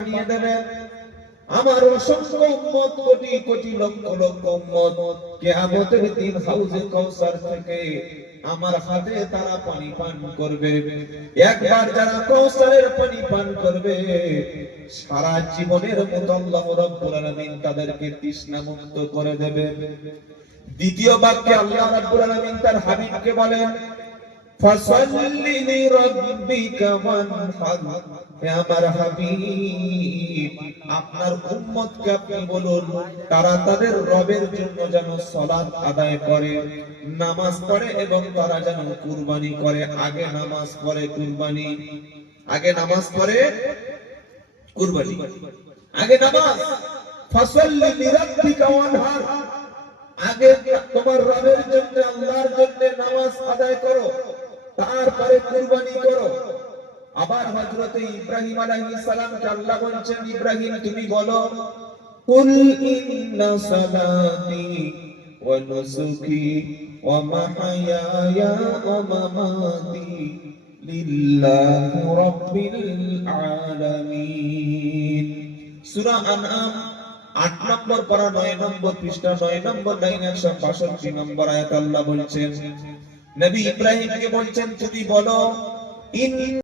বানিয়ে দেবেন। আমার অসংখ্য উম্মত, কোটি কোটি লক্ষ লক্ষ উম্মত কিয়ামতের দিন হাউজে কাউসার থেকে আমার হাতে তারা পানি পান করবে। একবার যারা কাউসারের পানি পান করবে, সারা জীবনের মতো আল্লাহ রাব্বুল আলামিন তাদেরকে তৃষ্ণা মুক্ত করে দেবে। দ্বিতীয় বাক্যে আল্লাহ রাব্বুল আলামিন তার হাবিবকে বলেন, ফাসাল্লি লিরাব্বিকা ওয়ানহার। হে আমার হাবিব, আপনার উম্মতকে আপনি বলুন তারা তাদের রবের জন্য যেন সালাত আদায় করে, নামাজ পড়ে এবং তারা যেন কুরবানি করে। আগে নামাজ পড়ে কুরবানি, আগে নামাজ পড়ে কুরবানি, আগে নামাজ। ফাসাল্লি লিরাব্বিকা ওয়ানহার, আগে তোমার রবের জন্য, আল্লাহর জন্য নামাজ আদায় করো, তারপরে কুরবানি করো। আবার হযরত ইব্রাহিম আলাইহিস সালামকে আল্লাহ বলেন, ইব্রাহিম তুমি বলো, কুল ইন্না সালাতি ওয়া নুসুকি ওয়া মাহইয়ায়া ওয়া মামাতি লিল্লাহি রাব্বিল আলামিন। সূরা আনআম 8 নম্বর পারা 9 নম্বর পৃষ্ঠা 9 নম্বর লাইন 162 নম্বর আয়াত আল্লাহ বলছেন, নবী ইব্রাহিমকে বলছেন তুমি বলো, ইন